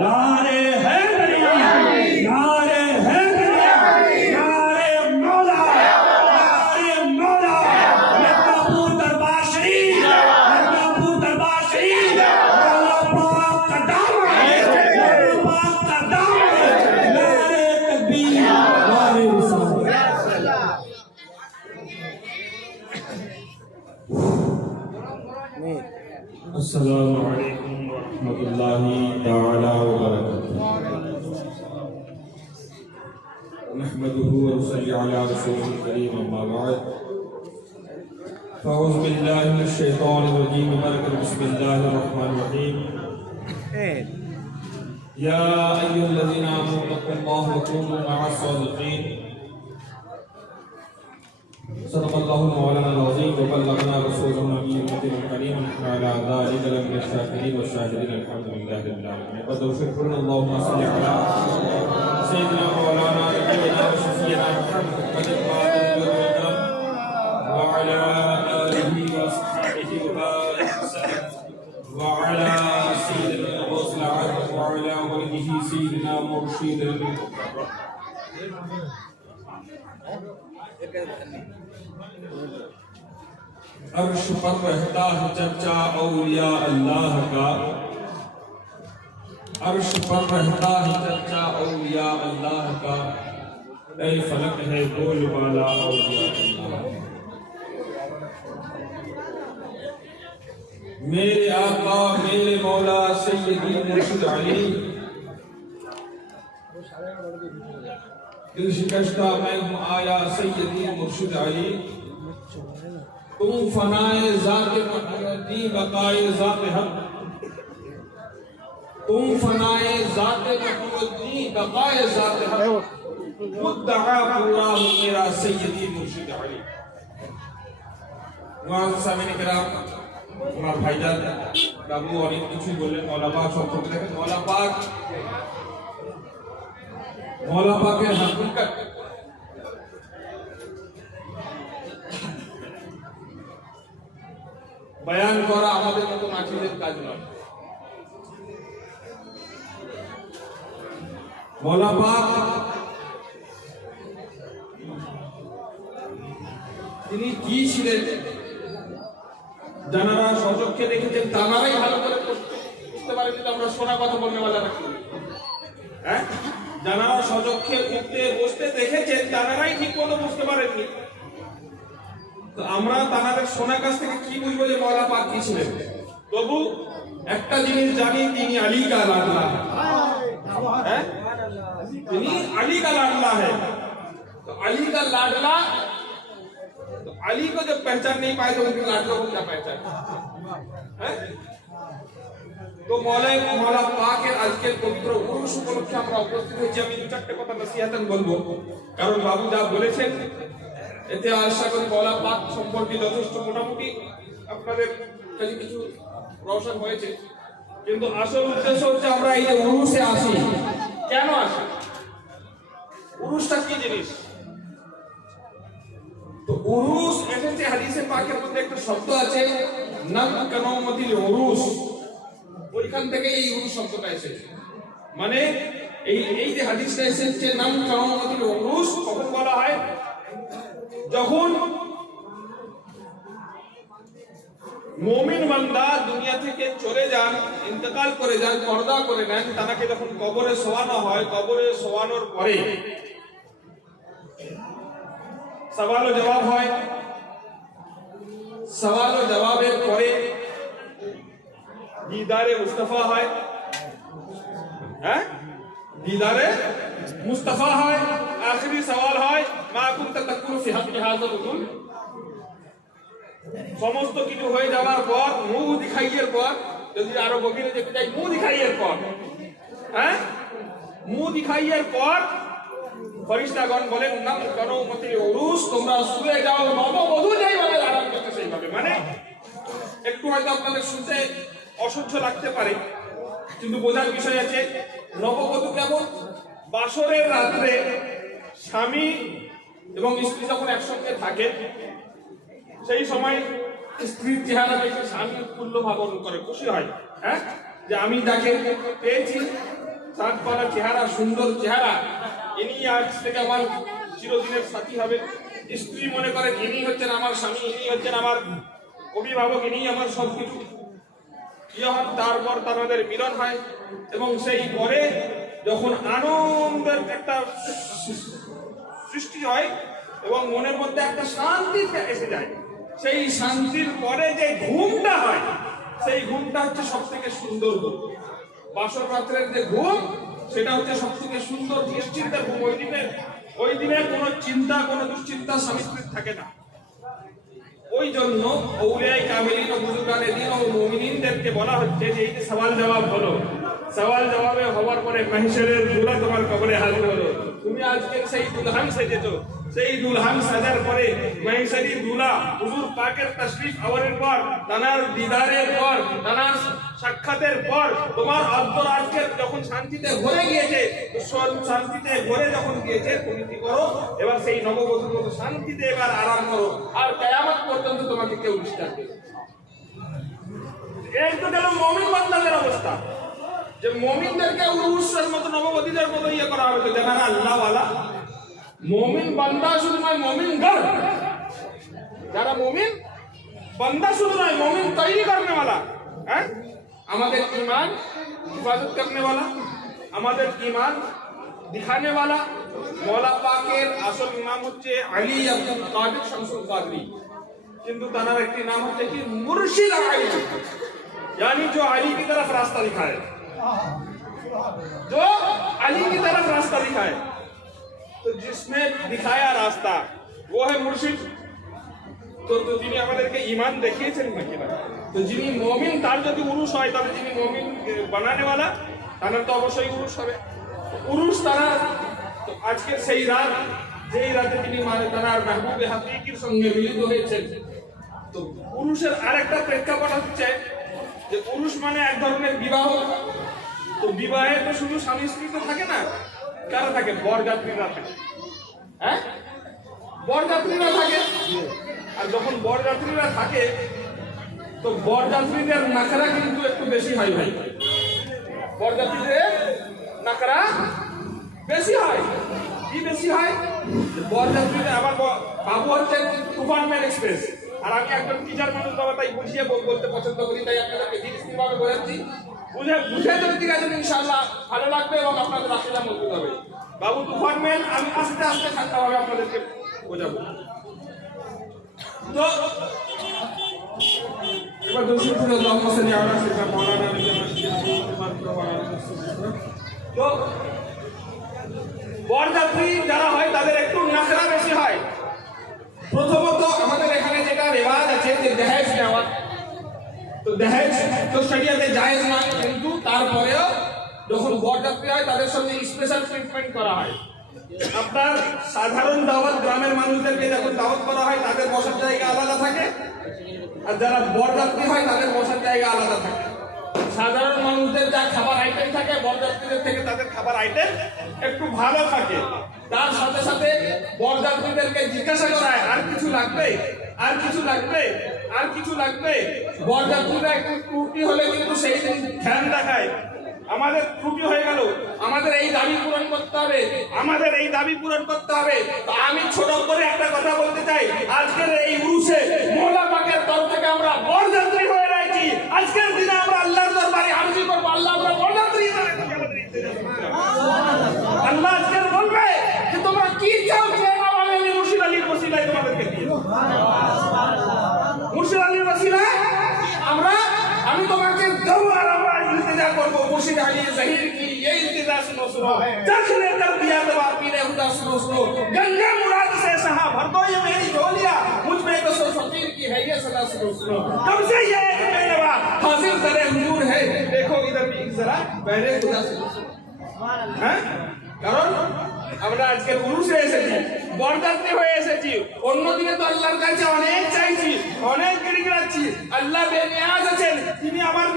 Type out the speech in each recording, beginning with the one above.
नारे हैदरिया, नारे हैदरिया, नारे मौला, नारे मौला। मिर्जापुर दरबार शरीफ, मिर्जापुर दरबार शरीफ, मौला पाक का दामन है, मौला पाक का दामन है। नारे तकबीर, नारे रिसालत। अस्सलामु अलैकुम व रहमतुल्लाहि तआला व बरकातुहू। नहमदुहु व नसल्ली अला रसूलिल करीम, अम्मा बाद। फ़अऊज़ु बिल्लाहि मिनश शैतानिर रजीम, बिस्मिल्लाहिर रहमानिर रहीम। या अय्युहल्लज़ीना आमनू इत्तक़ुल्लाह व कूनू मअस सादिक़ीन। सदक़ल्लाहुल मौलानाल अज़ीम व बल्लगना रसूलुहुन नबिyyul करीम। नहनु अला ज़ालिका लमिनश शाकिरीन व शाहिदीन। अल्हम्दुलिल्लाहि रब्बिल आलमीन। व शुक्रुन अल्लाहुम्मा सल्लि अला सय्यिदिना मौलाना नबिyyina व शफ़ीना मुहम्मदिन व अला आलिहि व अस्हाबिहि व बारिक वसल्लम व अला सय्यिदिना ग़ौसिल आज़म व अला वलिदिही सय्यिदिना मुर्शिदिल अर्श पर रहता है चर्चा औलिया अल्लाह का, अर्श पर रहता है चर्चा औलिया अल्लाह का। ऐ फलक है बोलबाला औलिया अल्लाह। मेरे आका मेरे मौला सैयदी मुर्शिद अली, दिल शिकस्ता मैं हूँ आया सैयदी मुर्शिद अली। तुम फनाए ज़ात महमदी बकाए ज़ात हक, तुम फनाए ज़ात महमदी बकाए ज़ात हक। मुद्दआ पूरा हो मेरा सैयदी मुर्शिद अली। मुआज़ सामीन किराम, আমার ভাইজান বাবু অনেক কিছুই বললেন মৌলা পাক সম্পর্কে। দেখেন মৌলা পাকের হাকিকত বয়ান করা আমাদের মতো নাচিদের কাজ নয়। মৌলা পাক তিনি কি ছিলেন যারা সচক্ষে দেখেছেন তারাই ভালো করে বুঝতে পারেন। কিন্তু আমরা শোনা কথা বলতে রাখি, হ্যাঁ, যারা সচক্ষে উঠতে বসতে দেখেছেন তারাই ঠিক মতো বুঝতে পারেননি। তো আমরা তাদের শোনা কাছ থেকে কি বুঝবো যে মৌলা পাক কি ছিলেন? তবু একটা জিনিস জানি, তিনি আলী কা লাডলা, হ্যাঁ, তিনি আলী কা লাডলা है। तो अली का लाडला, तो अली को जब पहचान नहीं पाए तो उनके लाडलों को क्या पहचान है? तो मौला পাকের আজকের পবিত্র উরুস উপলক্ষে আমরা উপস্থিত হয়েছি। আমি দু চারটে কথা নসিহতান বলবো, কারণ বাবু যা বলেছেন এতে আশা করি মৌলা পাক সম্পর্কে যথেষ্ট মোটামুটি আপনাদের কাছে কিছু রওশন হয়েছে। কিন্তু আসল উদ্দেশ্য হচ্ছে আমরা এই যে উরুসে আসি, কেন আসি, উরুসটা কি জিনিস? তো উরুস এসেছে হাদিসে পাকের মধ্যে একটা শব্দ আছে নাম কানামাতিল উরুস, ওইখান থেকে এই উরুস শব্দটা এসেছে। মানে এই যে হাদিসটা এসেছে নাম কানামাতিল উরুস, কখন বলা হয়? যখন মুমিন বান্দা দুনিয়া থেকে চলে যান, ইন্তেকাল করে যান, পর্দা করে নেন, তাকে যখন কবরে শোয়ানো হয়, কবরে শোয়ানোর পরে সওয়াল ও জবাব হয়। সওয়াল ও জবাবের পরে দিদারে মুস্তাফা হয়, হ্যাঁ, দিদারে মুস্তাফা হয়। আখেরি সওয়াল হয় মা কুনতা তাকুলু ফি হাক্কি হাযা রজুল। সমস্ত কিছু হয়ে যাওয়ার পর, মুখ দেখাইয়ের পর, যদি আরো গভীরে যেতে চাই, মুখ দেখাইয়ের পর, হ্যাঁ, মুখ দেখাইয়ের পর ফেরেশতাগণ বলেন নাম কানামাতিল উরুস, তোমরা শুয়ে যাও, নববধূ যেইভাবে আরাম করতে সেইভাবে। মানে একটু হয়তো আপনাদের শুনতে অসহ্য লাগতে পারে, কিন্তু বোঝার বিষয় আছে। নববধূ কেমন? বাসরের রাত্রে স্বামী এবং স্ত্রী যখন একসঙ্গে থাকে, সেই সময় স্ত্রীর চেহারা দেখে স্বামী উৎফুল্ল ভাবন করে, খুশি হয়, হ্যাঁ, যে আমি তাকে পেয়েছি, সাতপালা চেহারা, সুন্দর চেহারা, ইনি আজ থেকে আমার চিরদিনের সাথী হবে। স্ত্রী মনে করে ইনি হচ্ছেন আমার স্বামী, ইনি হচ্ছেন আমার অভিভাবক, ইনি আমার সবকিছু। তারপর তাদের মিলন হয় এবং সেই পরে যখন আনন্দের একটা সৃষ্টি হয় এবং মনের মধ্যে একটা শান্তি এসে যায়, সেই শান্তির পরে যে ঘুমটা হয়, সেই ঘুমটা হচ্ছে সব থেকে সুন্দর ঘুম। বাসর রাত্রের যে ঘুম, সেটা হচ্ছে সব থেকে সুন্দর নিশ্চিন্তের ঘুম। ওই দিনে কোনো চিন্তা, কোনো দুশ্চিন্তা স্বামী স্ত্রীর থাকে না। ওই জন্য আউলিয়ায়ে কামিলিন ও বুজুর্গানে দ্বীন ও মুমিনিনদেরকে বলা হচ্ছে যে এই যে সওয়াল জবাব হলো, সওয়াল জবাবে হওয়ার পরে মাহশরের দুলা তোমার কবরে হাজির হলো। তুমি আজকে সেই দুলহান সেজেছো, সেই দুলহান সাজার পরে মাহশরের দুলা হুজুর পাকের তাশরিফ আওয়ারের পর, তানার দিদারের পর, তানার সাক্ষাতের পর তোমার অন্তর আজকে যখন শান্তিতে ভরে গিয়েছে, শান্তিতে ভরে যখন গিয়েছে, তুমি কি করো? এবার সেই নববধূর মতো শান্তিতে এবার আরাম করো, আর কিয়ামত পর্যন্ত তোমাকে কেউ ডিস্টার্ব করবে না। এই তো গেল মুমিন বান্দাদের অবস্থা, যে মুমিনদেরকে উরুসের মতো নববধূদের মতো ইয়ে করা হবে। যারা আল্লাহ ওয়ালা মুমিন বান্দা শুধু নয়, মুমিন ঘর, যারা মুমিন বান্দা শুধু নয়, মুমিন তৈরি করনে वाला, হ্যাঁ, আমাদের ঈমান হিফাজত করনে वाला, আমাদের ঈমান দিখানে वाला। মওলা পাকের আসল নাম হচ্ছে আলী আব্দুল কাদের শামসুল কাদরি, কিন্তু তার একটি নাম হচ্ছে কি মুর্শিদ আলী, यानी जो अली की तरफ रास्ता दिखाए, जो अली की तरफ रास्ता दिखाए, तो जिसने दिखाया रास्ता वो है मुर्शिद। তো যিনি আমাদেরকে ঈমান দেখিয়েছেন নাকি না, তো যিনি মুমিন তার যদি উরুস হয়, তাহলে যিনি মুমিন বানানে वाला তার তো অবশ্যই উরুস হবে। উরুস তারা তো আজকে সেই রাত, যেই রাতে তিনি তার মাহবুবে হাকিকির সঙ্গে মিলিত হয়েছেন। তো উরুসের আরেকটা প্রেক্ষাপট হচ্ছে যে উরুস মানে এক ধরনের বিবাহ। তো বিবাহে তো শুধু স্বামী স্ত্রী তো থাকে না, কারা থাকে? বরযাত্রীরা থাকে, হ্যাঁ, বরযাত্রীরা থাকে। আর যখন বরযাত্রীরা থাকে, তো বরযাত্রীদের নাকরা কিন্তু একটু বেশি হয় ভাই, বরযাত্রীদের নাকরা বেশি হয়। কি বেশি হয়? বরযাত্রীদের আমার বাবু হচ্ছে তুফানম্যান এক্সপ্রেস, আর আমি একজন টিচার মানুষ বাবা, তাই বুঝিয়ে বলতে পছন্দ করি, তাই আপনাদেরকে ধীরে বোঝাচ্ছি। বুঝে যদি ঠিক আছে ইনশাআল্লাহ ভালো লাগবে এবং আপনাদের আশীর্বাদ মজবুত হবে। বাবু তুফানম্যান, আমি আস্তে আস্তে ঠান্ডাভাবে আপনাদেরকে বোঝাবো। তো এবার দর্শক আল্লাহুম্মা সাল্লি আলা সাইয়্যিদিনা মাওলানা তো বরযাত্রী যারা হয় তাদের একটু নাখরা বেশি হয়। প্রথমত আমাদের এখানে যেটা রেওয়াজ আছে যে দহেজ নেওয়া, তো দহেজ তো শরীয়তে জায়েজ না, কিন্তু তারপরেও যখন বরযাত্রী হয় তাদের সঙ্গে স্পেশাল ট্রিটমেন্ট করা হয়। আপনার সাধারণ দাওয়াত, গ্রামের মানুষদেরকে যখন দাওয়াত করা হয় তাদের বসার জায়গা আলাদা থাকে, আর যারা বরযাত্রী হয় তাদের বসার জায়গা আলাদা থাকে। সাধারণ মানুষদের যা খাবার আইটেম থাকে, বরযাত্রীদের থেকে তাদের খাবার আইটেম একটু ভালো থাকে। তার সাথে সাথে বরযাত্রীদেরকে জিজ্ঞাসা করায় আর কিছু লাগবে, আর কিছু লাগবে, আর কিছু লাগবে। বরযাত্রীরা একটু ত্রুটি হলে কিন্তু সেই দিন ধ্যান দেখায়, আমাদের ত্রুটি হয়ে গেল, আমাদের এই দাবি পূরণ করতে হবে, আমাদের এই দাবি পূরণ করতে হবে। তো আমি ছোট করে একটা কথা বলতে চাই, আজকের এই উরুসে মওলা পাকের তরফ থেকে আমরা বরযাত্রী হয়ে রয়েছি। আজকের দিনে আমরা আল্লাহর দরবারে আরজি করব, আল্লাহ আমরা বরযাত্রী হিসেবে আল্লাহ আজকের বলবে যে তোমরা কি চাও, চেয়ে নাও, আমি মুর্শিদ আলীর ওসিলায় তোমাদেরকে দিয়ে দেব। মুর্শিদ আলীর ওসিলায় আমি তোমাকে দেব, আর আমরা ইলতিজা করব। মুর্শিদ আলী জহির কি এই ইলতিজা सुनो सुनो, जख्ने कर दिया दवा पीने खुदा सुनो सुनो, गंगे मुराद से सहा भर दो ये मेरी झोलियां, मुझ में तो सो फकीर की है ये सदा सुनो सुनो। कब से ये एक बेनवा हाजिर करे हुजूर है, देखो इधर भी जरा पहले खुदा सुनो सुनो। হ্যাঁ, কারণ আমরা আজকে উরুসে এসেছি, বরযাত্রী হয়ে এসেছি। অন্যদিকে তো আল্লাহর কাছে অনেক চাইছি, অনেক গিড়গিড়াচ্ছি। আল্লাহ বেনিয়াজ আছেন, তিনি আমার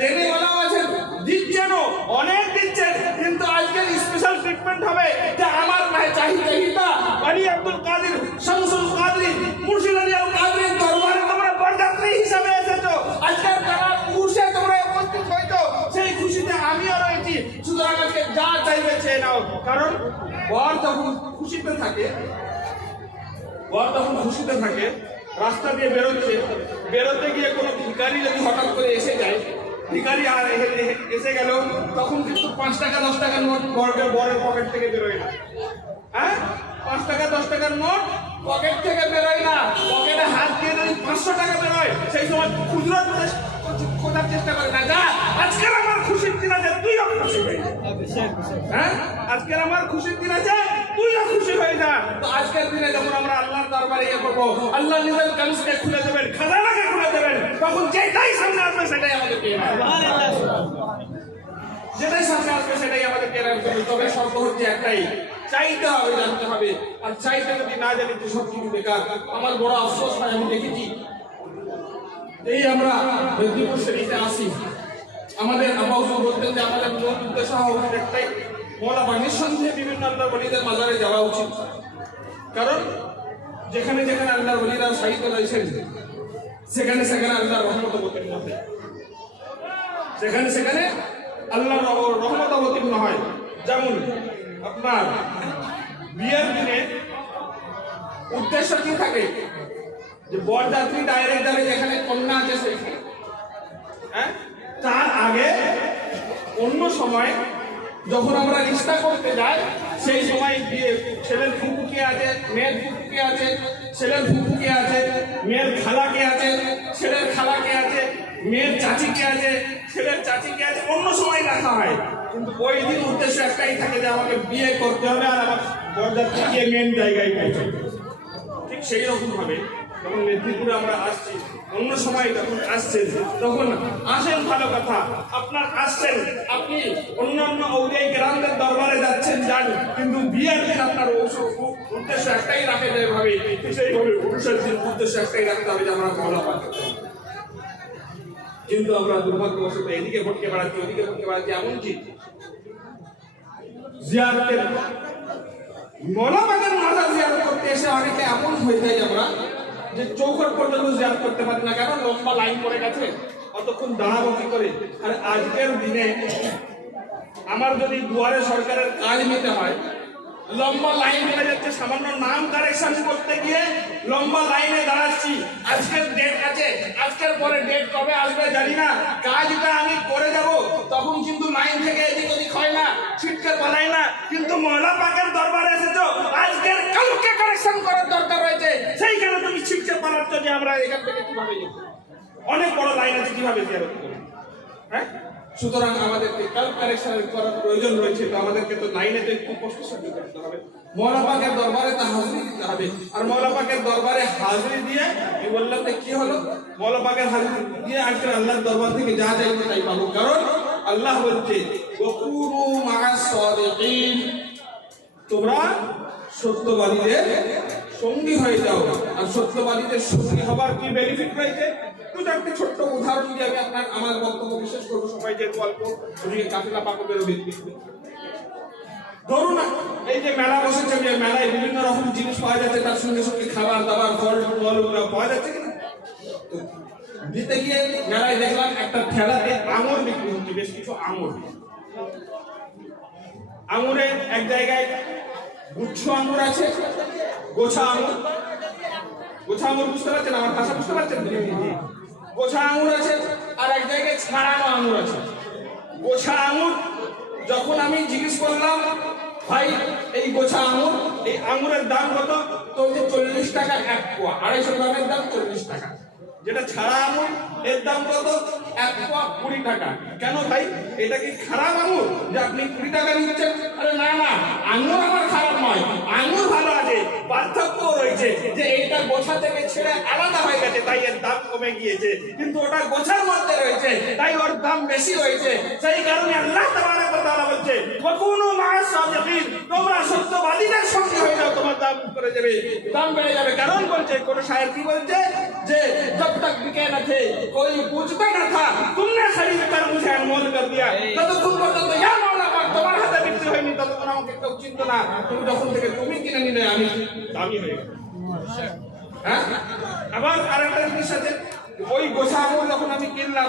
দেনে ওয়ালা আছেন, দিচ্ছেন, অনেক দিচ্ছেন। কিন্তু আজকে স্পেশাল ট্রিটমেন্ট হবে যে আমার চাহিদা আলী আব্দুল কাদের শামসুল কাদরি মুর্শিদ আলী আল কাদরির দরবারে তোমরা বরযাত্রী হিসাবে এসেছো। আজকের তারা উরুসে তোমরা উপস্থিত হইতো, সেই খুশিতে আমিও রয়েছি। কারণ বর যখন খুশিতে থাকে, রাস্তা দিয়ে বেরোতে গিয়ে কোনো ভিখারি যদি হঠাৎ করে এসে যায়, ভিখারি এসে গেল, তখন কিন্তু 5 টাকা 10 টাকার নোট বরের পকেট থেকে বেরোয় না। হ্যাঁ, 5 টাকা 10 টাকার নোট পকেট থেকে বেরোয় না, পকেটে হাত দিয়ে যদি 500 টাকা বেরোয়, সেই সময় খুচরো খোঁজার চেষ্টা করে না। যা, আজকের আমার খুশির দিন আছে, তুইও খুশি হয়ে যা। হ্যাঁ, আজকের আমার খুশির দিন আছে, তুইও খুশি হয়ে যা। তো আজকের দিনে যখন আমরা আল্লাহর দরবারে ইয়ে করবো, আল্লাহ নিজের কানসকে খুলে দেবেন, খাজানাকে খুলে দেবেন, তখন যেটাই সামনে আসবে সেটাই আমাদের যেটাই সামনে আসবে সেটাই আমাদের কেনার জন্য। তবে শর্ত হচ্ছে একটাই, চাইতে হবে, জানতে হবে। আর চাইতে যদি না জানি তো সব কিছু বেকার। আমার বড় আফসোস হয়, আমি দেখেছি এই আমরা মেদিনীপুর শরীফে আসি, আমাদের আব্বাউ বলতেন যে আমাদের মূল উদ্দেশ্য হওয়া একটাই, মৌলা বা নিঃসন্দেহে বিভিন্ন আল্লাহর ওলিদের মাজারে যাওয়া উচিত। কারণ যেখানে যেখানে আল্লাহর ওলিরা শাহিদ রয়েছেন, সেখানে সেখানে আল্লাহর রহমত অবতীর্ণ হয়, সেখানে আল্লাহর রহমত অবতীর্ণ হয়। যেমন আপনার বিয়ের দিনে উদ্দেশ্য কি থাকে, যে বরযাত্রী ডাইরেক্ট যাবে যেখানে কন্যা আছে সেখানে। হ্যাঁ, তার আগে অন্য সময় যখন আমরা রিশতা করতে যাই, সেই সময় বিয়ে ছেলের ফুফু কে আছে, মেয়ের ফুফু কে আছে, ছেলের ফুফু কে আছে, মেয়ের খালা কে আছে, ছেলের খালা কে আছে, মেয়ের চাচি কে আছে, ছেলের চাচি কে আছে, অন্য সময় রাখা হয়। কিন্তু ওই দিন উদ্দেশ্য একটাই থাকে যে আমাকে বিয়ে করতে হবে আর আমার বরযাত্রী গিয়ে মেন জায়গায় পৌঁছাবে। ঠিক সেই রকম ভাবে যখন মেদিনীপুরে আমরা আসছি, অন্য সময় যখন আসছেন তখন আসেন, ভালো কথা, আপনার আসছেন, আপনি অন্যান্য আউলিয়া কেরামদের দরবারে যাচ্ছেন, যান, কিন্তু বিয়ের দিন আপনার উদ্দেশ্য একটাই রাখে যেভাবে, সেইভাবে পুরুষের দিন উদ্দেশ্য একটাই রাখতে হবে যে আমরা মওলা পাক। কিন্তু আমরা দুর্ভাগ্যবশত এদিকে ভটকে বেড়াচ্ছি, ওদিকে ভটকে বেড়াচ্ছি। এমনকি জিয়ারতের মওলা পাকের মাজার জিয়ারত করতে এসে অনেকে এমন হয়ে যায় আমরা যে চৌকাঠ পর্যন্ত জিয়ারত করতে পারি না, কারণ লম্বা লাইন পড়ে গেছে, অতক্ষণ দাঁড়াবো কি করে। আর আজকের দিনে আমার যদি দুয়ারে সরকারের কাজ নিতে হয়, লম্বা লাইন হয়ে যাচ্ছে, সামান্য নাম কারেকশন করতে গিয়ে লম্বা লাইনে দাঁড়াচ্ছি। আজকের ডেট আছে, আজকের পরে ডেট কবে আসবে জানি না, কাজটা আমি করে যাব, তখন কিন্তু লাইন থেকে এদিক ওদিক হয় না, ছিটকে পালাই না। কিন্তু মওলা পাকের দরবারে এসেছো, আজকের কালকে কারেকশন করার দরকার রয়েছে, সেইখানে তুমি ছিটকে পালাচ্ছ যে আমরা এখান থেকে কিভাবে যাব, অনেক বড় লাইন আছে, কিভাবে জিয়ারত করব। হ্যাঁ, সুতরাং আমাদেরকে কালকে কারেকশন করার প্রয়োজন রয়েছে, তো আমাদেরকে তো লাইনে তো একটু কষ্ট সহ্য করতে হবে, মওলা পাকের দরবারে তা হাজিরি দিতে হবে। আর মওলা পাকের দরবারে হাজিরি দিয়ে আমি বললাম যে কি হলো, মওলা পাকের হাজিরি দিয়ে আজকে আল্লাহর দরবার থেকে যা চাইবো তাই পাবো। কারণ আল্লাহ বলছে ওয়াকুনু মা'আস সাদিকিন, তোমরা সত্যবাদীদের সঙ্গী হয়ে যাও। আর সত্যবাদীদের সঙ্গী হবার কি বেনিফিট রয়েছে, একটা ছোট্ট উদাহরণ দিয়ে আমি আমার বক্তব্য বিশেষ করবো। সবাই যে গল্প ওদিকে কাফিলা পাকো বেরোবে, ধরুন এই যে মেলা বসেছে, মেলায় বিভিন্ন রকম জিনিস পাওয়া যাচ্ছে, তার সঙ্গে সঙ্গে খাবার দাবার ফল পাওয়া যাচ্ছে কিনা। দিতে গিয়ে মেলায় দেখলাম একটা ঠেলাতে আঙুর বিক্রি হচ্ছে, বেশ কিছু আঙুর। আঙুরের এক জায়গায় গুচ্ছ আঙুর আছে, গোছা আঙুর, গোছা আঙুর বুঝতে পারছেন, আমার ভাষা বুঝতে পারছেন, গোছা আঙুর আছে, আর এক জায়গায় ছাড়ানো আঙুর আছে। গোছা আঙুর যখন আমি জিজ্ঞেস করলাম, ভাই এই গোছা আঙুর, এই আঙুরের দাম কত, তো 40 টাকা এক পোয়া, 250 গ্রামের দাম 40 টাকা। যেটা ছাড়া আঙুর এর দাম কত, এক পোয়া 20 টাকা। কেন ভাই, এটা কি খারাপ আঙুর যে আপনি 20 টাকা নিচ্ছেন? আরে না না, আঙুর আমার খারাপ নয়, আঙুর ভালো আছে, পার্থক্য রয়েছে যে এইটা গোছা থেকে ছেড়ে আলাদা হয়ে গেছে, তাই এর দাম কমে গিয়েছে, কিন্তু ওটা গোছার মধ্যে রয়েছে, তাই ওর দাম বেশি হয়েছে। সেই কারণে আল্লাহ তাবারক ওয়া তাআলা বলছে ওয়াকুনু মা'আস সাদিকিন, তোমরা সত্যবাদীদের সঙ্গে হয়ে যাও, তোমার দাম করে যাবে, দাম বেড়ে যাবে। কারণ বলছে, কোন শায়ের কি বলছে যে जब तक बिके न थे कोई पूछता न था, तुमने खरीद कर मुझे अनमोल कर दिया, ততক্ষণ পর্যন্ত ইয়া মাওলা পাক তোমার হাতে বিক্রি হয়নি, ততক্ষণ আমাকে কেউ চিনতো না। তুমি যখন থেকে তুমি কিনে নিলে আমি দামি হয়ে গেলাম। হ্যাঁ, আবার আরেকটা জিনিস আছে, ওই গোছা আঙুর যখন আমি কিনলাম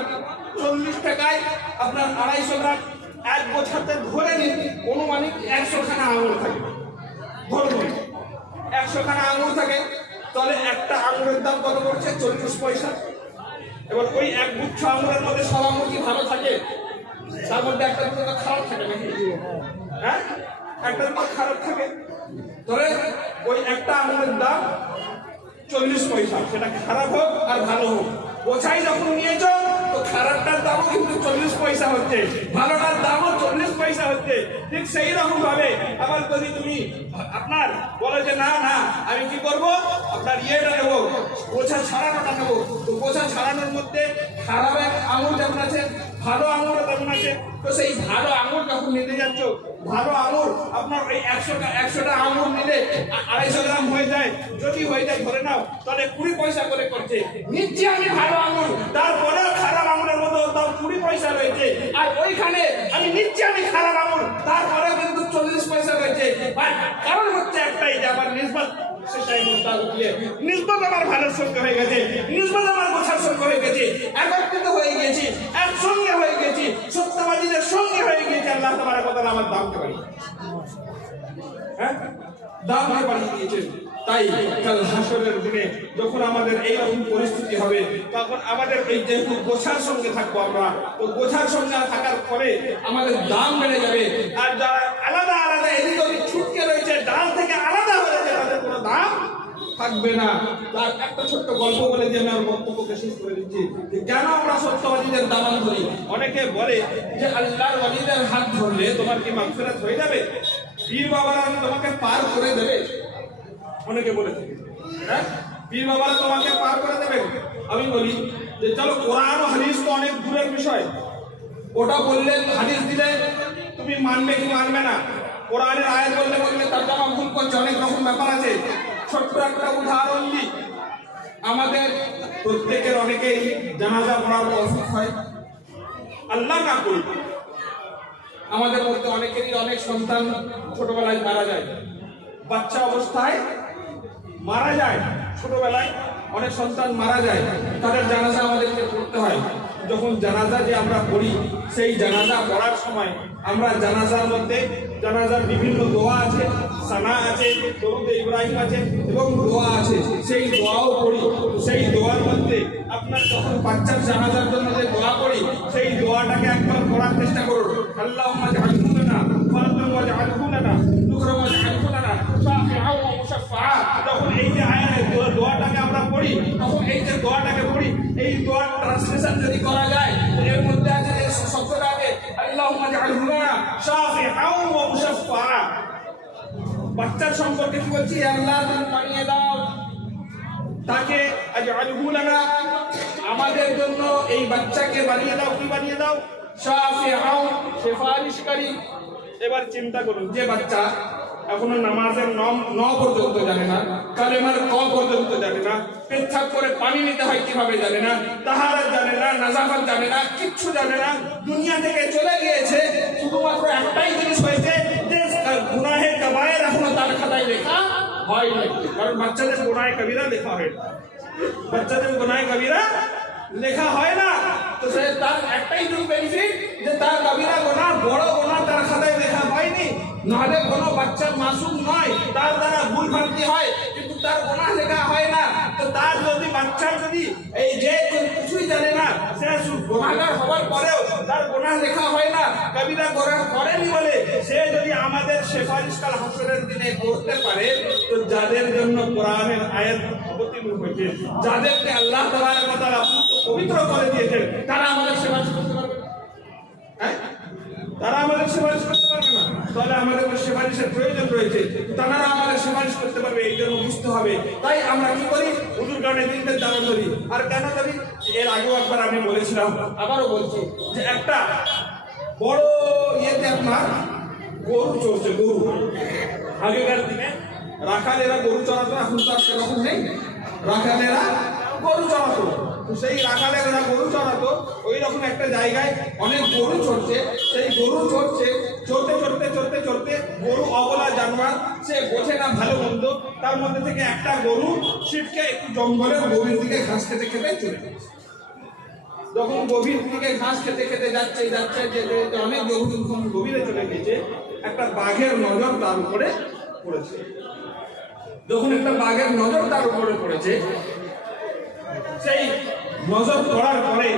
40 টাকায় আপনার 250 গ্রাম এক গোছাতে ধরে নিন অনুমানিক 100খানা আঙুর থাকে, ধরুন 100খানা আঙুর থাকে, তাহলে একটা আঙুরের দাম কত পড়ছে? 40 পয়সা। এবার ওই এক গুচ্ছ আঙুরের মধ্যে সব আঙুর কি ভালো থাকে? তার মধ্যে একটা দুটো খারাপ থাকে নাকি? হ্যাঁ, একটা দুটো খারাপ থাকে। ধরে ওই একটা আঙুরের দাম 40 পয়সা, সেটা খারাপ হোক আর ভালো হোক, বোঝাই যখন নিয়েছ তো খারাপটার দামও কিন্তু 40 পয়সা হচ্ছে, ভালোটার দামও 40 পয়সা হচ্ছে। ঠিক সেই রকম ভাবে আবার যদি তুমি আপনার বলো যে না না আমি কি করব, আপনার ইয়েটা নেবো, গোছা ছাড়ানোটা নেবো, তো গোছা ছাড়ানোর মধ্যে খারাপ এক আঙুর যেমন আছে, ভালো আঙুরও তেমন আছে, তো সেই ভালো আঙুর যখন নিতে যাচ্ছ, ভালো আঙুর আপনার ওই 100টা আঙুর নিলে 250 গ্রাম হয়ে যায়, যদি হয়ে যায় ধরে নাও তাহলে 20 পয়সা করে করছে। নিচ্ছি আমি ভালো আঙুর, তারপরে খারাপ আঙুরের মতো দাম 20 পয়সা রয়েছে, আর ওইখানে আমি নিচ্ছি আমি খারাপ আঙুর, তারপরে কিন্তু 40 পয়সা রয়েছে। কারণ হচ্ছে একটাই যে আমার নিসবত নিসবত আমার ভালোর সঙ্গে হয়ে গেছে, নিসবত আমার গোছার সঙ্গে হয়ে গেছে, একত্রিত হয়ে গেছি, একসঙ্গে হয়ে গেছি, সত্যবাদীদের সঙ্গে হয়ে গেছে। আল্লাহ তাআলা কথা আমার দামকে বাড়িয়ে, হ্যাঁ দামকে বাড়িয়ে দিয়েছেন। তাই কাল হাসরের দিনে যখন আমাদের এইরকম পরিস্থিতি হবে, তখন আমাদের এই যেহেতু গোছার সঙ্গে থাকবো আমরা, তো গোছার সঙ্গে থাকার পরে আমাদের দাম বেড়ে যাবে। আর যারা আলাদা আলাদা এদিক ওদিক ছুটকে রয়েছে, ডাল থেকে আলাদা হয়ে যাবে, তাদের কোনো দাম থাকবে না। তার একটা ছোট্ট গল্প বলে যে আমি আমার বক্তব্যকে শেষ করে দিচ্ছি, কেন আমরা সত্যবাদীদের দামান ধরি। অনেকে বলে যে আল্লাহর ওয়ালিদের হাত ধরলে তোমার কি মাগফিরাত হয়ে যাবে, পীর বাবারা তোমাকে পার করে দেবে, অনেকে বলে থাকে, হ্যাঁ পীর বাবারা তোমাকে পার করে দেবে। আমি বলি যে চলো কোরআন ও হাদিস তো অনেক দূরের বিষয়, ওটা বললে হাদিস দিলে তুমি মানবে কি মানবে না, কোরআনের আয়াত বললে বলবে তরজমা ভুল করছে, অনেক রকম ব্যাপার আছে। ছোট্ট একটা উদাহরণ দিই, আমাদের প্রত্যেকের অনেকেই জানাজা পড়ার অসুখ হয়, আল্লাহ না করুক আমাদের মধ্যে অনেকেরই অনেক সন্তান ছোটবেলায় মারা যায়, বাচ্চা অবস্থায় মারা যায়, ছোটবেলায় অনেক সন্তান মারা যায়, তাদের জানাজা আমাদেরকে পড়তে হয়। যখন জানাজা যে আমরা পড়ি, সেই জানাজা পড়ার সময় আমরা জানাজার মধ্যে জানাজার বিভিন্ন দোয়া আছে, সানা আছে, দরুদে ইব্রাহিম আছে এবং দোয়া আছে, সেই দোয়াও পড়ি। সেই দোয়ার মধ্যে আপনার যখন বাচ্চার জানাজার জন্য যে দোয়া পড়ি, সেই দোয়াটাকে একবার পড়ার চেষ্টা করুন। আল্লাহুম্মা জাআলহু লানা ফারদান ওয়া জাআলহু লানা যুকরান ওয়া জাআলহু লানা শাফিআন ওয়া মুশাফফা। যখন এই যে দোয়াটাকে আমরা পড়ি, তখন এই যে দোয়াটাকে পড়ি, এই দোয়ার ট্রান্সলেশন যদি করা যায়, এর মধ্যে আছে যে শব্দটা আছে আল্লাহুম্মা জাআলহু লানা শাফিআন ওয়া মুশাফফা। বাচ্চার সম্পর্কে কি বলছি? আল্লাহ তুমি বানিয়ে দাও তাকে, আজআলহু লানা আমাদের জন্য এই বাচ্চাকে বানিয়ে দাও, কি বানিয়ে দাও? শাফিআন সুপারিশকারী। এবার চিন্তা করুন, যে বাচ্চা এখনো নামাজের ন পর্যন্ত জানে না, কালেমার ক পর্যন্ত জানে না, পেচ্ছাপ করে পানি নিতে হয় কিভাবে জানে না, তাহারাত জানে না, নাজাফাত জানে না, কিচ্ছু জানে না, দুনিয়া থেকে চলে গিয়েছে, শুধুমাত্র একটাই জিনিস হয়েছে যে গুনাহে কাবায়ের এখনো তার খাতায় লেখা হয় না। কারণ বাচ্চাদের গুনাহে কবিরা লেখা হয় না, বাচ্চাদের গুনাহে কবিরা লেখা হয় না, তো সে তার একটাই বেনিফিট যে তার কবিরা গুনাহ, বড় গুনাহ তার খাতায় লেখা হয়নি। নাহলে কোনো বাচ্চা মাসুম নয়, তার দ্বারা ভুল ভ্রান্তি হয়, কিন্তু তার গুনাহ লেখা হয় না। তো তার যদি বাচ্চার যদি এই যে কিছুই জানে না, সে গুনাহগার হওয়ার পরেও তার গুনাহ লেখা হয় না, কবিরা করেনি বলে সে যদি আমাদের সুপারিশ কাল হাসরের দিনে করতে পারে, তো যাদের জন্য কোরআনের আয়াত অবতীর্ণ হয়েছে, যাদেরকে আল্লাহ তাআলা পবিত্র করে দিয়েছেন, তারা আমাদের সুপারিশ করতে পারবে না? হ্যাঁ, তারা আমাদের সুপারিশ করতে পারবে না। তাহলে আমাদের সুপারিশের প্রয়োজন রয়েছে, তারা আমাদের সুপারিশ করতে পারবে, এই জন্য বুঝতে হবে। তাই আমরা কি করি? হুজুর গানে দিনদের দান করি। আর কেন করি? এর আগেও একবার আমি বলেছিলাম, আবারও বলছি, যে একটা বড় ইয়েতে আপনার গরু চলছে, গরু। আগেকার দিনে রাখালেরা গরু চড়াতো, এখন তো আর সেরকম নেই, রাখালেরা গরু চড়াতো। সেই রাখালেরা গরু চড়াতো, ওই রকম একটা জায়গায় অনেক গরু চড়ছে, সেই গরু চড়ছে, চড়তে চড়তে চড়তে চড়তে গরু অবলা জানোয়ার, সে বোঝে না ভালো মন্দ, তার মধ্যে থেকে একটা গরু ছিটকে একটু জঙ্গলের গরুর দিকে ঘাস খেতে খেতে চলে গেছে। যখন গভীর থেকে ঘাস খেতে খেতে যাচ্ছে যাচ্ছে যেতে যেতে অনেক গভীরে চলে গেছে, একটা বাঘের নজর তার উপরে পড়েছে। যখন একটা বাঘের নজর তার উপরে পড়েছে, সেই নজর পড়ার পরে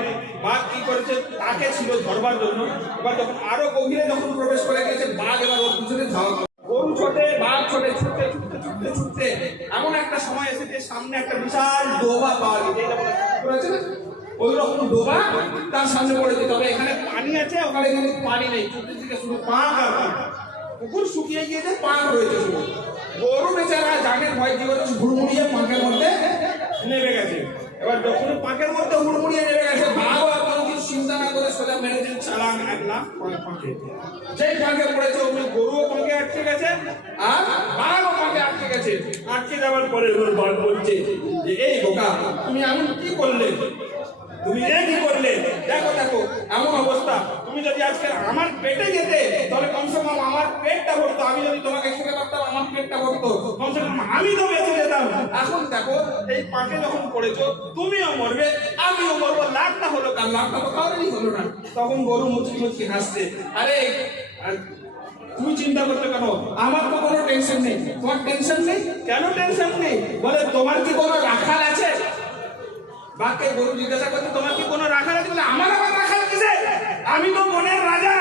বাঘ কি করেছে, তাকে ছিল ধরবার জন্য। এবার যখন আরো গভীরে যখন প্রবেশ করে গেছে, বাঘ এবার ওর পিছনে ধাওয়া করে। গরু ছোটে, বাঘ ছোটে, ছুটতে ছুটতে ছুটতে ছুটতে এমন একটা সময় এসেছে, সামনে একটা বিশাল ডোবা পাওয়া গেছে। ওই রকম ডোবা তার সামনে পড়েছে। তবে এখানে পানি আছে, ওখানে কিন্তু পানি নেই, চতুর্দিকে শুধু পাক আর পাক। পুকুর শুকিয়ে গিয়েছে, পাক রয়েছে শুধু। গরু বেচারা জাগের ভয় কি করছে, হুড়মুড়িয়ে পাঁকের মধ্যে নেমে গেছে। এবার যখন পাঁকের মধ্যে হুড়মুড়িয়ে নেমে গেছে, বাঘও আর কোনো কিছু চিন্তা না করে সোজা মেরেছেন চালান একলা পাঁকে। যেই পাঁকে পড়েছে, ওই গরুও পাঁকে আটকে গেছে আর বাঘও পাঁকে আটকে গেছে। আটকে যাওয়ার পরে ওর বাঘ বলছে যে, এই বোকা, তুমি এমন কি করলে, তুমি কি করলে? দেখো দেখো এমন অবস্থা, তুমি যদি আজকে আমার পেটে যেতে তাহলে কমসে কম আমার পেটটা ভরতো। আমি যদি তোমাকে খেতে পারতাম, আমার পেটটা ভরতো, কমসে কম আমি তো বেঁচে যেতাম। এখন দেখো এই পাকে যখন পড়েছো, তুমিও মরবে, আমিও মরবো, লাভটা হলো কার? লাভটা তো কারোরই হলো না। তখন গরু মুচকি মুচকি হাসছে, আরে তুমি চিন্তা করতে কেন, আমার তো কোনো টেনশন নেই। তোমার টেনশন নেই? কেন টেনশন নেই? বলে তোমার কি কোনো রাখাল আছে? বাঘকে গরু জিজ্ঞাসা করতে, তোমার কি কোনো রাখাল আছে? বলে আমার আবার রাখাল কিসে? আমি তো বনের রাজা,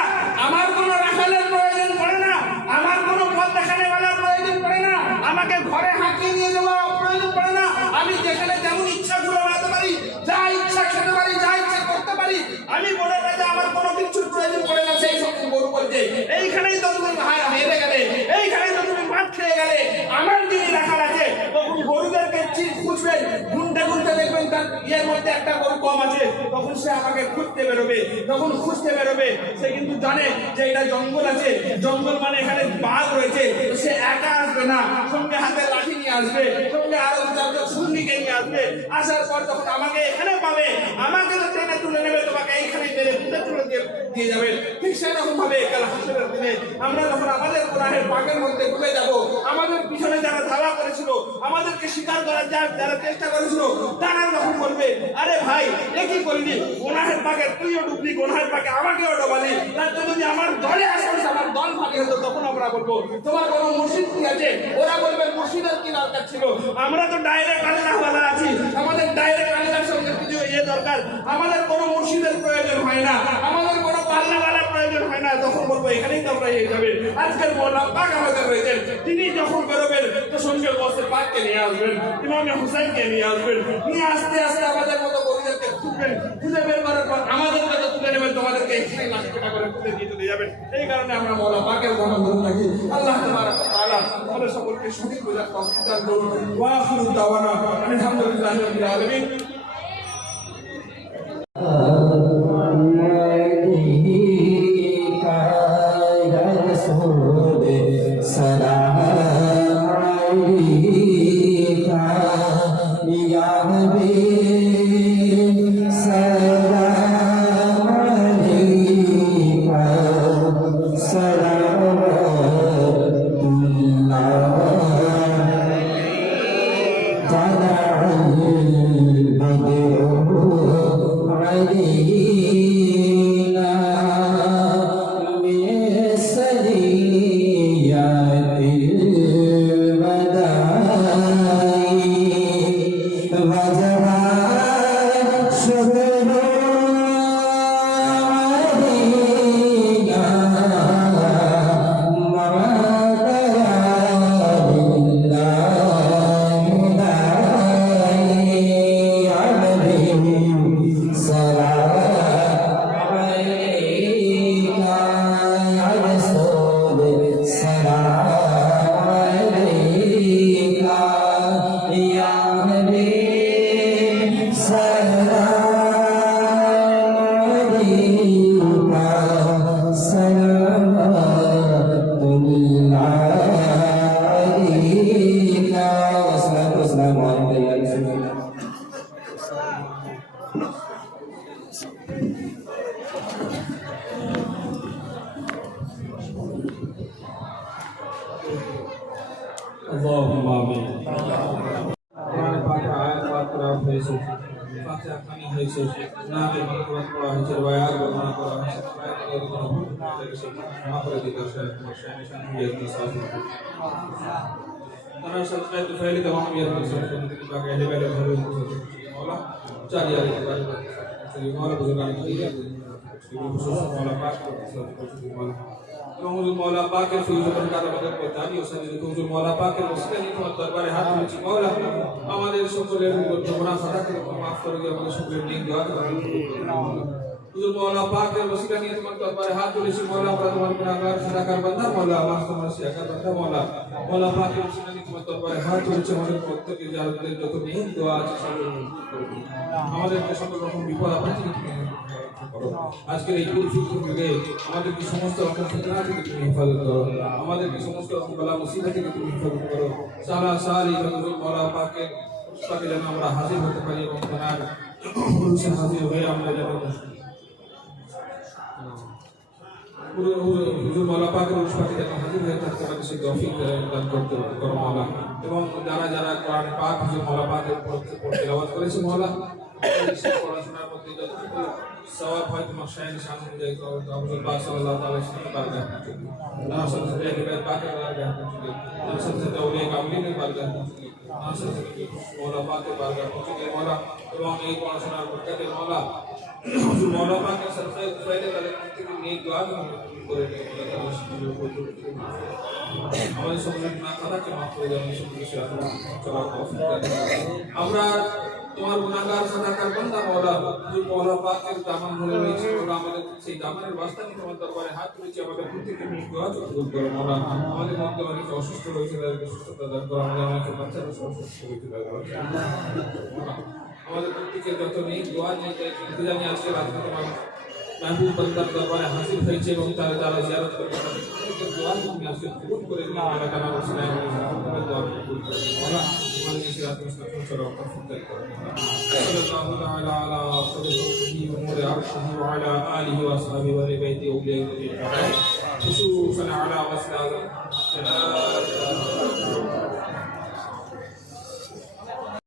আমার কোনো রাখালের প্রয়োজন পড়ে না, আমার কোনো পথ দেখানেওয়ালার প্রয়োজন পড়ে না, আমাকে ঘরে হাঁকিয়ে নিয়ে যাওয়ার প্রয়োজন পড়ে না। আমি যেখানে যেমন ইচ্ছা ঘুরে বেড়াতে পারি, যা ইচ্ছা খেতে পারি, যা ইচ্ছা করতে পারি। আমি বনের রাজা, আমার কোনো কিছুর প্রয়োজন পড়ে না। সেই সব গরু বলছে, এইখানেই তো তুমি হেরে গেলে, এইখানেই তো তুমি মাঠ খেয়ে গেলে। আমার যিনি রাখাল আছে, তখন গরুদেরকে খুঁজবেন, গুনতে গুনতে দেখবেন তার ইয়ের মধ্যে একটা গরু কম আছে, তখন সে আমাকে খুঁজতে বেরোবে। যখন খুঁজতে বেরোবে, সে কিন্তু জানে যে এটা জঙ্গল আছে, জঙ্গল মানে এখানে বাঘ রয়েছে। সে একা আসবে না, সঙ্গে হাতে লাঠি নিয়ে আসবে, সঙ্গে আরো চারজন সঙ্গীকে নিয়ে আসবে। আসার পর যখন আমাকে এখানে পাবে, আমাকে তো ট্রেনে তুলে নেবে, তোমাকে এইখানে মেরে পুঁতে তুলে দিয়ে যাবে। ঠিক সেরকম ভাবে কাল হাসরের দিনে আমরা যখন আমাদের গুনাহের পাকের মধ্যে ডুবে যাব, আমাদের পিছনে যারা ধাওয়া করেছিল, আমাদেরকে শিকার করার যারা চেষ্টা করেছিল, তারা যখন বলবে, আরে ভাই এ কি করলি, গুনাহের পাকে তুইও ডুবলি, গুনাহের পাকে আমাকেও ডোবালি, তার যদি আমার দলে আসিস, আমার দল ভারী হতো, তখন আমরা বলবো তোমার কোনো মুর্শিদ কি আছে? ওরা বলবে মুর্শিদের কি দরকার ছিল, আমরা তো ডাইরেক্ট আল্লাহওয়ালা আছি, আমাদের ডাইরেক্ট আল্লাহর সঙ্গে কিছু ইয়ে দরকার, আমাদের কোনো মুর্শিদের প্রয়োজন হয় না, আমাদের কোনো পাল্লাওয়ালার প্রয়োজন হয় না। তখন বলবো এখানেই তো আমরা ইয়ে যাবে। আজকের মোল্লা পাক আমাদের রয়েছেন, তিনি যখন বেরোবেন তো সঙ্গে বসে পাককে নিয়ে আসবেন, ইমামে হুসাইনকে নিয়ে আসবেন, নিয়ে আস্তে আস্তে আমাদের মতো গরুদেরকে খুঁজবেন, খুঁজে বের করার পর আমাদের কাছে তুলে নেবেন, তোমাদেরকে এখানেই লাশ কাটা করে তুলে দিয়ে চলে যাবেন। এই কারণে আমরা মোল্লা পাকের কথা বলে থাকি। আল্লাহ তাবারাক ওয়া তাআলা আমাদের সকলকে সঠিক বোঝার তৌফিক দান করুন। ওয়া আখিরু দাওয়ানা আলহামদুলিল্লাহি রাব্বিল আলামিন। ফাতিহা খানি হয়েছে নামে মতবাদ করা হয়েছে বায়াত বর্ণনা করা হয়েছে ক্ষমা করে দিতে তারা সাবস্ক্রাইব তো ফাইলে দেওয়া আমি আর বাকি এলে বেলে ধরে মওলা চালিয়ে রাখতে পারি মওলা বুঝানি দিয়ে মওলা পাক এবং মওলা পাকের ফিউজন কার আমাদের পতানি ও সাথে হুজুর মওলা পাকের ওসিলানি তোমার দরবারে হাত তুলছি মওলা আমাদের সকলের গুনাহ খাতাকে মাফ করে দিও আমাদের সকলের নেক দোয়া কবুল করো হুজুর মওলা পাকের ওসিলানি তোমার দরবারে হাত তুলছি মওলা আমরা তোমার গুনাহগার সাদাকার বান্দা মওলা আমার তোমার সিয়াকার বান্দা মওলা পাকের ওসিলানি তোমার দরবারে হাত তুলছি আমাদের প্রত্যেকের যাদের যত নেক দোয়া আছে সব আমাদেরকে সকল রকম বিপদ আপদ থেকে তুমি আজকের এই পরিস্থিতির যুগে আমাদেরকে সমস্ত রকম ফিতনা থেকে তুমি হেফাজত করো আমাদেরকে সমস্ত রকম বালা মুসিবত থেকে তুমি হেফাজত করো সারা সারি হুজুর মওলা পাকের পাকে যেন আমরা হাজির হতে পারি এবং তার হুজুরে হাজির হয়ে আমরা যেন হুজুর মওলা পাকের পাকে যেন হাজির হয়ে থাকতে পারি সেই তৌফিক দান করতে করো মওলা এবং যারা যারা কোরআন পাক হুজুর মওলা পাকের তেলাওয়াত করেছে মওলা পড়াশোনার মধ্যে যতটুকু সওয়াব হয় তোমার শায়ন শান অনুযায়ী করো হুজুর পাক সাল্লাল্লাহু আলাইহি ওয়াসাল্লাম বারগাহ নাম সাথে ইবাদত পাকের বারগাহ নাম সাথে ওলিয়া কামলিনের বারগাহ নাম সাথে মওলা পাকের বারগাহ মওলা এবং এই পড়াশোনার বরকতে মওলা হুজুর মওলা পাকের সাথে ফায়দা তাদের থেকে নেক দোয়া করে আমাদের সকলের গুনাহ খাতাকে মাফ করে দাও এই সকল বিষয়ে চলার তৌফিক দান আমরা তোমার গুনাহগার সাদাকার বান্দা মওলা হুজুর মওলা পাকের দামান ধরে রয়েছে মওলা আমাদের সেই দামানের বাস্তানি তোমার দরবারে হাত তুলেছি আমাদের প্রত্যেককে নিয়ে দোয়া কবুল করো মওলা আমাদের মধ্যে অনেক অসুস্থ রয়েছে তাদেরকে সুস্থতা দান করো আমাদের অনেক বাচ্চারা অসুস্থ রয়েছে আমাদের প্রত্যেকের যত নেই দোয়া নিয়ে জানি আজকে রাতে তোমার महबूब बंदर दरबार हासिल হয়েছে এবং তারা যারা জিয়ারত করবে তাদের দোয়া তুমি আজকে কবুল করে নিও আল্লাহ তাআলা ওসিলায় আমাদের দোয়া কবুল করে আল্লাহ আমাদের সিরাত মুস্তাকিম চলো তৌফিক দান করো সাল্লাল্লাহু তাআলা আলা সাইয়্যিদি উমুরি আরশিহি ওয়া আলা আলিহি ওয়া আসহাবিহি ওয়া বাইতি আউলিয়াইহি খুশুসান আলা ওয়াসলাম